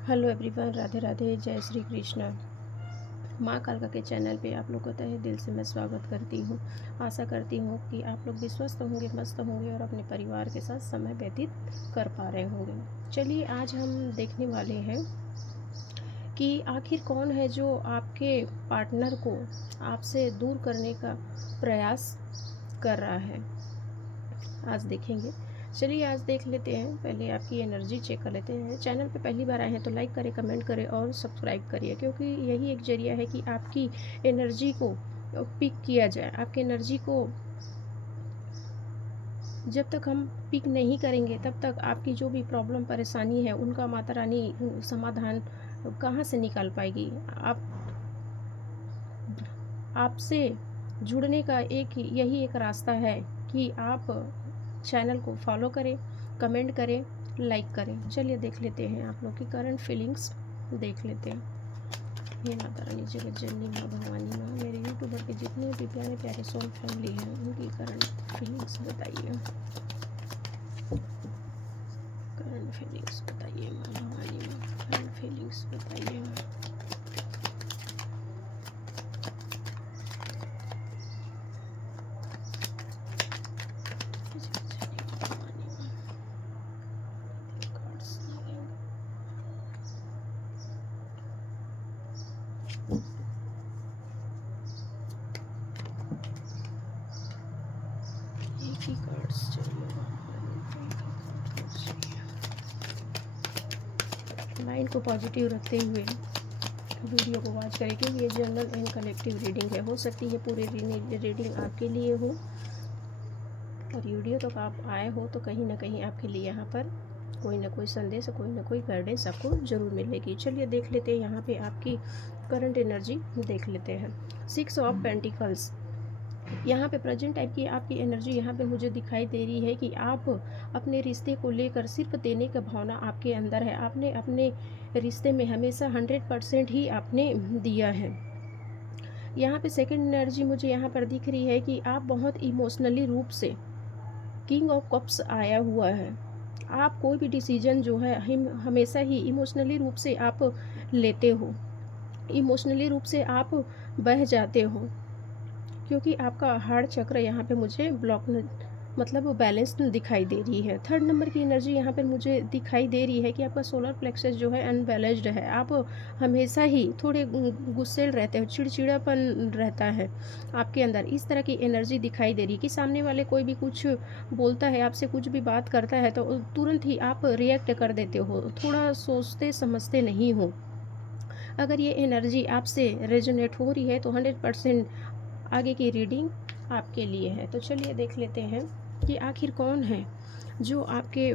Hello everyone, Radhe Radhe, जय श्री कृष्णा। माँ कालका के चैनल पे आप लोग को तहे दिल से मैं स्वागत करती हूँ। आशा करती हूँ कि आप लोग भी स्वस्थ होंगे, मस्त होंगे और अपने परिवार के साथ समय व्यतीत कर पा रहे होंगे। चलिए आज हम देखने वाले हैं कि आखिर कौन है जो आपके पार्टनर को आपसे दूर करने का प्रयास कर रहा है, आज देखेंगे। चलिए आज देख लेते हैं। पहले आपकी एनर्जी चेक कर लेते हैं। चैनल पे पहली बार आए हैं तो लाइक करें, कमेंट करें और सब्सक्राइब करिए, क्योंकि यही एक जरिया है कि आपकी एनर्जी को पिक किया जाए। आपकी एनर्जी को जब तक हम पिक नहीं करेंगे तब तक आपकी जो भी प्रॉब्लम परेशानी है उनका माता रानी समाधान कहाँ से निकाल पाएगी। आपसे जुड़ने का यही एक रास्ता है कि आप चैनल को फॉलो करें, कमेंट करें, लाइक करें। चलिए देख लेते हैं आप लोग की करंट फीलिंग्स, देख लेते हैं। हे माता रानी, जगत जननी, माँ भवानी, माँ मेरे यूट्यूबर के जितने भी प्यारे प्यारे सोल फैमिली हैं उनकी करंट फीलिंग्स बताइए। करंट फीलिंग्स बताइए माँ भवानी, माँ करंट फीलिंग्स बताइए। एक ही कार्ड्स चाहिए, माइंड को पॉजिटिव रखते हुए वीडियो को वॉच करें, क्योंकि ये जनरल एंड कलेक्टिव रीडिंग है। हो सकती है पूरी रीडिंग आपके लिए हो और वीडियो तक आप आए हो तो कहीं ना कहीं आपके लिए यहाँ पर कोई ना कोई संदेश, कोई ना कोई गाइडेंस आपको ज़रूर मिलेगी। चलिए देख लेते हैं यहाँ पे आपकी करंट एनर्जी, देख लेते हैं। 6 ऑफ पेंटिकल्स, यहाँ पे प्रेजेंट टाइप की आपकी एनर्जी यहाँ पे मुझे दिखाई दे रही है कि आप अपने रिश्ते को लेकर सिर्फ देने का भावना आपके अंदर है। आपने अपने रिश्ते में हमेशा 100% ही आपने दिया है। यहाँ पे सेकंड एनर्जी मुझे यहाँ पर दिख रही है कि आप बहुत इमोशनली रूप से, किंग ऑफ कप्स आया हुआ है, आप कोई भी डिसीजन जो है हमेशा ही इमोशनली रूप से आप लेते हो, इमोशनली रूप से आप बह जाते हो, क्योंकि आपका हार्ट चक्र यहाँ पे मुझे ब्लॉक मतलब बैलेंस दिखाई दे रही है। थर्ड नंबर की एनर्जी यहाँ पर मुझे दिखाई दे रही है कि आपका सोलर प्लेक्सस जो है अनबैलेंस्ड है। आप हमेशा ही थोड़े गुस्सेल रहते हो, चिड़चिड़ापन रहता है आपके अंदर। इस तरह की एनर्जी दिखाई दे रही है कि सामने वाले कोई भी कुछ बोलता है, आपसे कुछ भी बात करता है तो तुरंत ही आप रिएक्ट कर देते हो, थोड़ा सोचते समझते नहीं हो। अगर ये एनर्जी आपसे रेजोनेट हो रही है तो 100% आगे की रीडिंग आपके लिए है। तो चलिए देख लेते हैं कि आखिर कौन है जो आपके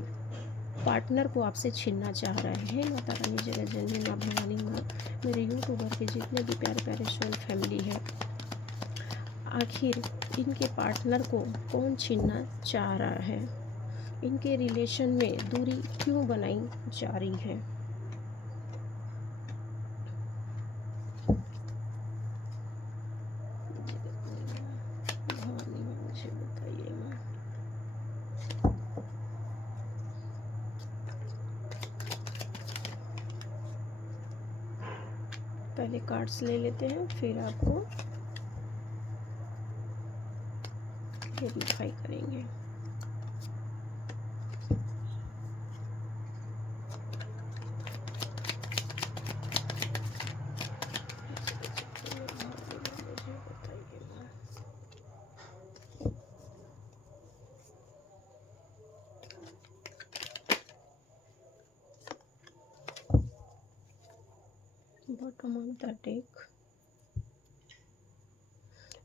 पार्टनर को आपसे छीनना चाह रहा है। हे माता रानी, जगत जननी, माँ भवानी, माँ मेरे यूट्यूबर के जितने भी प्यारे प्यारे सोल फैमिली है, आखिर इनके पार्टनर को कौन छीनना चाह रहा है, इनके रिलेशन में दूरी क्यों बनाई जा रही है। भवानी माँ मुझे बताइए माँ। पहले कार्ड्स ले लेते हैं, फिर आपको वेरीफाई करेंगे। बॉटम ऑफ द डेक,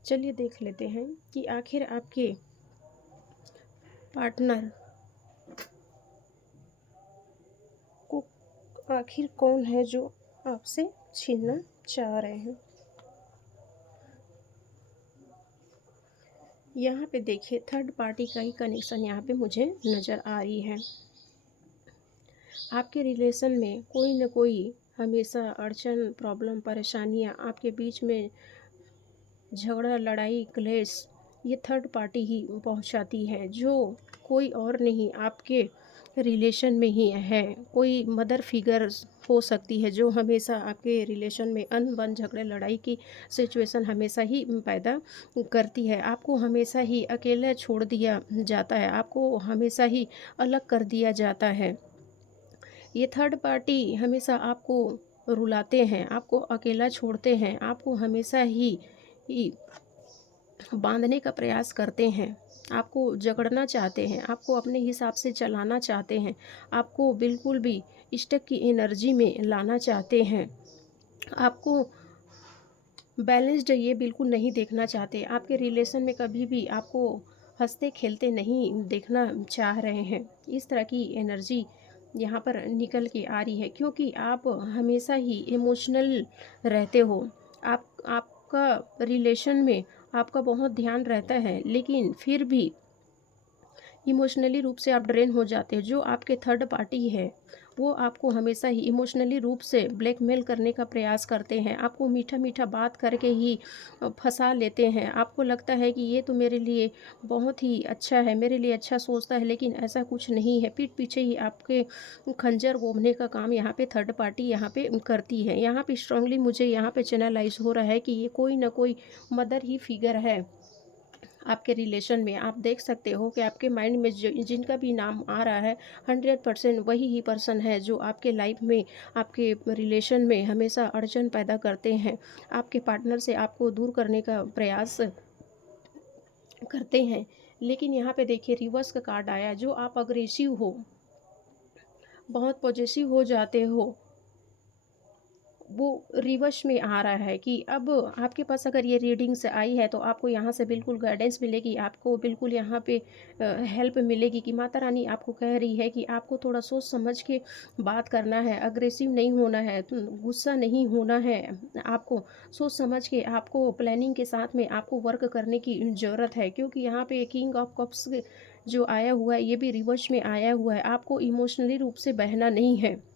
चलिए देख लेते हैं कि आखिर आपके पार्टनर को आखिर कौन है जो आपसे छीनना चाह रहे हैं। यहाँ पे देखिए थर्ड पार्टी का ही कनेक्शन यहाँ पे मुझे नज़र आ रही है। आपके रिलेशन में कोई ना कोई हमेशा अड़चन, प्रॉब्लम, परेशानियाँ आपके बीच में, झगड़ा, लड़ाई, क्लेश, ये थर्ड पार्टी ही पहुंचाती है, जो कोई और नहीं आपके रिलेशन में ही है। कोई मदर फिगर हो सकती है जो हमेशा आपके रिलेशन में अनबन, झगड़े, लड़ाई की सिचुएशन हमेशा ही पैदा करती है। आपको हमेशा ही अकेला छोड़ दिया जाता है, आपको हमेशा ही अलग कर दिया जाता है। ये थर्ड पार्टी हमेशा आपको रुलाते हैं, आपको अकेला छोड़ते हैं, आपको हमेशा ही बाँधने का प्रयास करते हैं, आपको जकड़ना चाहते हैं, आपको अपने हिसाब से चलाना चाहते हैं, आपको बिल्कुल भी स्टक की एनर्जी में लाना चाहते हैं, आपको बैलेंस्ड ये बिल्कुल नहीं देखना चाहते, आपके रिलेशन में कभी भी आपको हँसते-खेलते नहीं देखना चाह रहे हैं। इस तरह की एनर्जी यहाँ पर निकल के आ रही है क्योंकि आप हमेशा ही इमोशनल रहते हो। आपका रिलेशन में आपका बहुत ध्यान रहता है, लेकिन फिर भी इमोशनली रूप से आप ड्रेन हो जाते हो। जो आपके थर्ड पार्टी है, वो आपको हमेशा ही इमोशनली रूप से ब्लैकमेल करने का प्रयास करते हैं। आपको मीठा-मीठा बात करके ही फँसा लेते हैं। आपको लगता है कि ये तो मेरे लिए बहुत ही अच्छा है, मेरे लिए अच्छा सोचता है, लेकिन ऐसा कुछ नहीं है। पीठ पीछे ही आपके खंजर वोहने का काम यहाँ पे थर्ड पार्टी यहाँ पे करती है। यहाँ पे स्ट्रांगली मुझे यहाँ पे चैनलाइज़ हो रहा है कि ये कोई न कोई मदर ही फिगर है। आपके रिलेशन में आप देख सकते हो कि आपके माइंड में जिनका भी नाम आ रहा है 100% वही ही पर्सन है जो आपके लाइफ में, आपके रिलेशन में हमेशा अड़चन पैदा करते हैं, आपके पार्टनर से आपको दूर करने का प्रयास करते हैं। लेकिन यहाँ पे देखिए रिवर्स का कार्ड आया, जो आप अग्रेसिव हो, बहुत पॉजेसिव हो जाते हो, वो रिवर्स में आ रहा है कि अब आपके पास अगर ये रीडिंग्स आई है तो आपको यहाँ से बिल्कुल गाइडेंस मिलेगी, आपको बिल्कुल यहाँ पे हेल्प मिलेगी कि माता रानी आपको कह रही है कि आपको थोड़ा सोच समझ के बात करना है, अग्रेसिव नहीं होना है, गुस्सा नहीं होना है, आपको सोच समझ के, आपको प्लानिंग के साथ में आपको वर्क करने की ज़रूरत है क्योंकि यहाँ पे किंग ऑफ कप्स जो आया हुआ है ये भी रिवर्स में आया हुआ है। आपको इमोशनली रूप से बहना नहीं है,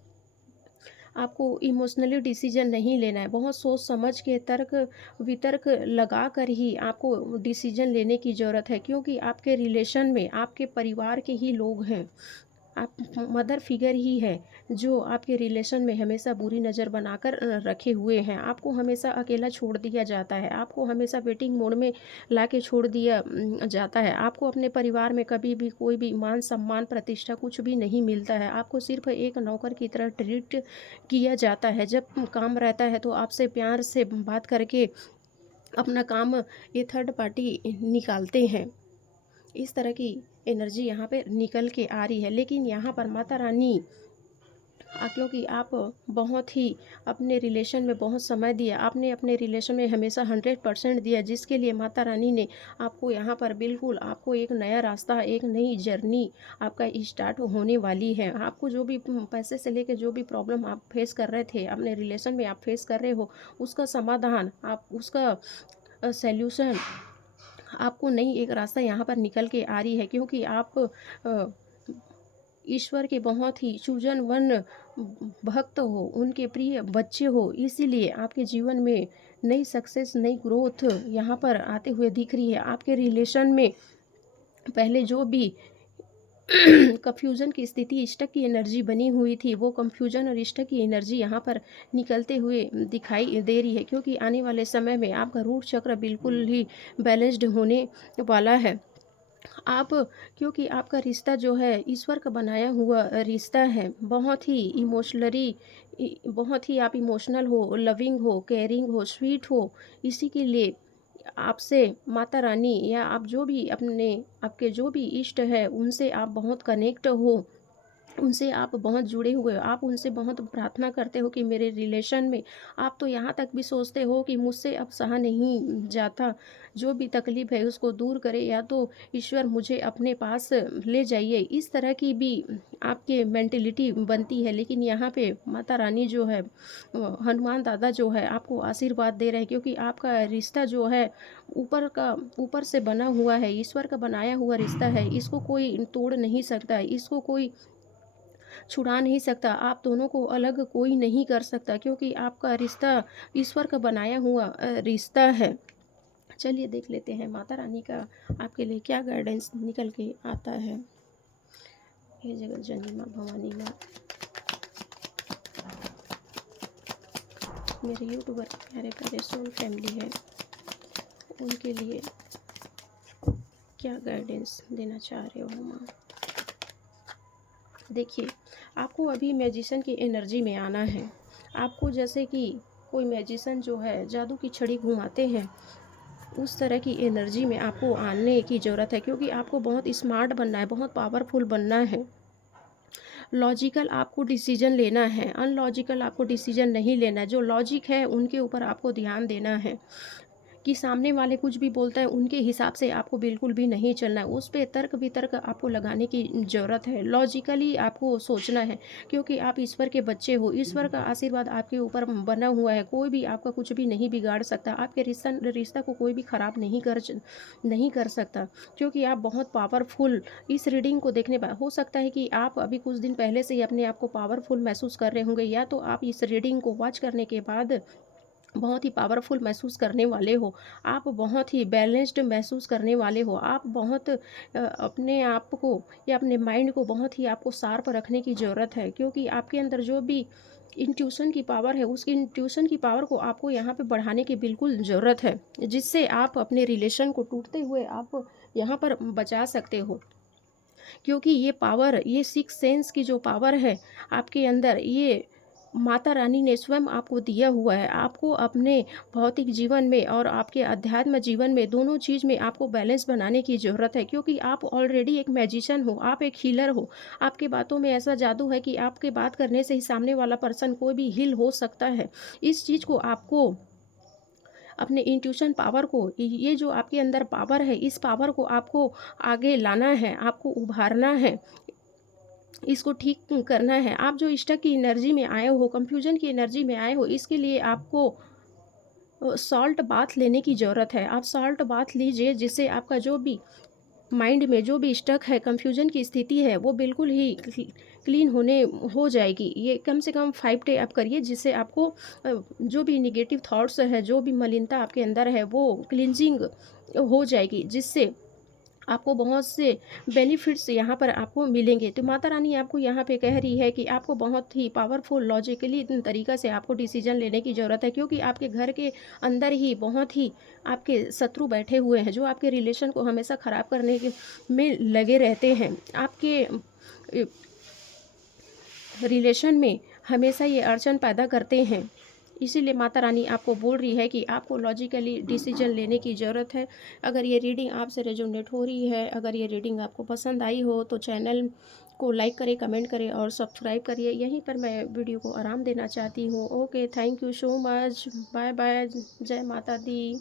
आपको इमोशनली डिसीजन नहीं लेना है, बहुत सोच समझ के तर्क-वितर्क लगा कर ही आपको डिसीजन लेने की ज़रूरत है क्योंकि आपके रिलेशन में आपके परिवार के ही लोग हैं। आप मदर फिगर ही है जो आपके रिलेशन में हमेशा बुरी नज़र बनाकर रखे हुए हैं। आपको हमेशा अकेला छोड़ दिया जाता है, आपको हमेशा वेटिंग मोड में लाके छोड़ दिया जाता है। आपको अपने परिवार में कभी भी कोई भी मान-सम्मान, प्रतिष्ठा कुछ भी नहीं मिलता है। आपको सिर्फ़ एक नौकर की तरह ट्रीट किया जाता है। जब काम रहता है तो आपसे प्यार से बात करके अपना काम ये थर्ड पार्टी निकालते हैं। इस तरह की एनर्जी यहाँ पे निकल के आ रही है, लेकिन यहाँ पर माता रानी क्योंकि आप बहुत ही अपने रिलेशन में बहुत समय दिया, आपने अपने रिलेशन में हमेशा 100% दिया, जिसके लिए माता रानी ने आपको यहाँ पर बिल्कुल आपको एक नया रास्ता, एक नई जर्नी आपका स्टार्ट होने वाली है। आपको जो भी पैसे से लेके जो भी प्रॉब्लम आप फेस कर रहे थे, अपने रिलेशन में आप फेस कर रहे हो, उसका समाधान, आप उसका सॉल्यूशन, आपको नई एक रास्ता यहाँ पर निकल के आ रही है क्योंकि आप ईश्वर के बहुत ही चूजन वन भक्त हो, उनके प्रिय बच्चे हो, इसीलिए आपके जीवन में नई सक्सेस, नई ग्रोथ यहाँ पर आते हुए दिख रही है। आपके रिलेशन में पहले जो भी कन्फ्यूज़न की स्थिति, स्टक की एनर्जी बनी हुई थी, वो कन्फ्यूज़न और स्टक की एनर्जी यहाँ पर निकलते हुए दिखाई दे रही है क्योंकि आने वाले समय में आपका रूट चक्र बिल्कुल ही बैलेंस्ड होने वाला है। आप क्योंकि आपका रिश्ता जो है ईश्वर का बनाया हुआ रिश्ता है, बहुत ही आप इमोशनल हो, लविंग हो, केयरिंग हो, स्वीट हो, इसी के लिए आपसे माता रानी या आप जो भी अपने आपके जो भी इष्ट है उनसे आप बहुत कनेक्ट हो, उनसे आप बहुत जुड़े हुए हो, आप उनसे बहुत प्रार्थना करते हो कि मेरे रिलेशन में, आप तो यहाँ तक भी सोचते हो कि मुझसे अब सहा नहीं जाता, जो भी तकलीफ़ है उसको दूर करे या तो ईश्वर मुझे अपने पास ले जाइए। इस तरह की भी आपकी मेंटालिटी बनती है, लेकिन यहाँ पे माता रानी जो है हनुमान दादा जो है आपको आशीर्वाद दे रहे हैं क्योंकि आपका रिश्ता जो है ऊपर से बना हुआ है, ईश्वर का बनाया हुआ रिश्ता है, इसको कोई तोड़ नहीं सकता, इसको कोई छुड़ा नहीं सकता, आप दोनों को अलग कोई नहीं कर सकता क्योंकि आपका रिश्ता ईश्वर का बनाया हुआ रिश्ता है। चलिए देख लेते हैं माता रानी का आपके लिए क्या गाइडेंस निकल के आता है। हे जगत जननी माँ भवानी माँ, मेरे यूट्यूबर प्यारे प्यारे सोल फैमिली है, उनके लिए क्या गाइडेंस देना चाह रहे हो माँ। देखिए, आपको अभी मैजिशियन की एनर्जी में आना है। आपको जैसे कि कोई मैजिशियन जो है जादू की छड़ी घुमाते हैं, उस तरह की एनर्जी में आपको आने की ज़रूरत है, क्योंकि आपको बहुत स्मार्ट बनना है, बहुत पावरफुल बनना है। लॉजिकल आपको डिसीजन लेना है, अनलॉजिकल आपको डिसीजन नहीं लेना है। जो लॉजिक है उनके ऊपर आपको ध्यान देना है, कि सामने वाले कुछ भी बोलता है उनके हिसाब से आपको बिल्कुल भी नहीं चलना है। उस पे तर्क वितर्क आपको लगाने की ज़रूरत है। लॉजिकली आपको सोचना है, क्योंकि आप ईश्वर के बच्चे हो। ईश्वर का आशीर्वाद आपके ऊपर बना हुआ है। कोई भी आपका कुछ भी नहीं बिगाड़ सकता। आपके रिश्ता को कोई भी ख़राब नहीं कर सकता, क्योंकि आप बहुत पावरफुल। इस रीडिंग को देखने पर हो सकता है कि आप अभी कुछ दिन पहले से ही अपने आप को पावरफुल महसूस कर रहे होंगे, या तो आप इस रीडिंग को वॉच करने के बाद बहुत ही पावरफुल महसूस करने वाले हो। आप बहुत ही बैलेंस्ड महसूस करने वाले हो। आप बहुत अपने आप को या अपने माइंड को बहुत ही आपको शार्प रखने की ज़रूरत है, क्योंकि आपके अंदर जो भी इंट्यूशन की पावर है, उस इंट्यूशन की पावर को आपको यहाँ पे बढ़ाने की बिल्कुल ज़रूरत है, जिससे आप अपने रिलेशन को टूटते हुए आप यहाँ पर बचा सकते हो। क्योंकि ये पावर, ये सिक्स सेंस की जो पावर है आपके अंदर, ये माता रानी ने स्वयं आपको दिया हुआ है। आपको अपने भौतिक जीवन में और आपके अध्यात्म जीवन में, दोनों चीज़ में आपको बैलेंस बनाने की ज़रूरत है, क्योंकि आप ऑलरेडी एक मैजिशियन हो, आप एक हीलर हो। आपके बातों में ऐसा जादू है कि आपके बात करने से ही सामने वाला पर्सन कोई भी हील हो सकता है। इस चीज़ को आपको, अपने इंट्यूशन पावर को, ये जो आपके अंदर पावर है, इस पावर को आपको आगे लाना है, आपको उभारना है, इसको ठीक करना है। आप जो स्टक की एनर्जी में आए हो, कंफ्यूजन की एनर्जी में आए हो, इसके लिए आपको सॉल्ट बाथ लेने की ज़रूरत है। आप सॉल्ट बाथ लीजिए, जिससे आपका जो भी माइंड में जो भी स्टक है, कंफ्यूजन की स्थिति है, वो बिल्कुल ही क्लीन हो जाएगी। ये कम से कम 5 डे आप करिए, जिससे आपको जो भी नेगेटिव थॉट्स है, जो भी मलिनता आपके अंदर है, वो क्लींजिंग हो जाएगी, जिससे आपको बहुत से बेनिफिट्स यहाँ पर आपको मिलेंगे। तो माता रानी आपको यहाँ पे कह रही है कि आपको बहुत ही पावरफुल लॉजिकली तरीक़ा से आपको डिसीजन लेने की ज़रूरत है, क्योंकि आपके घर के अंदर ही बहुत ही आपके शत्रु बैठे हुए हैं, जो आपके रिलेशन को हमेशा ख़राब करने के में लगे रहते हैं। आपके रिलेशन में हमेशा ये अड़चन पैदा करते हैं। इसीलिए माता रानी आपको बोल रही है कि आपको लॉजिकली डिसीजन लेने की ज़रूरत है। अगर ये रीडिंग आपसे रेजोनेट हो रही है, अगर ये रीडिंग आपको पसंद आई हो, तो चैनल को लाइक करें, कमेंट करें और सब्सक्राइब करिए। यहीं पर मैं वीडियो को आराम देना चाहती हूँ। Okay, thank you so much. Bye bye. जय माता दी।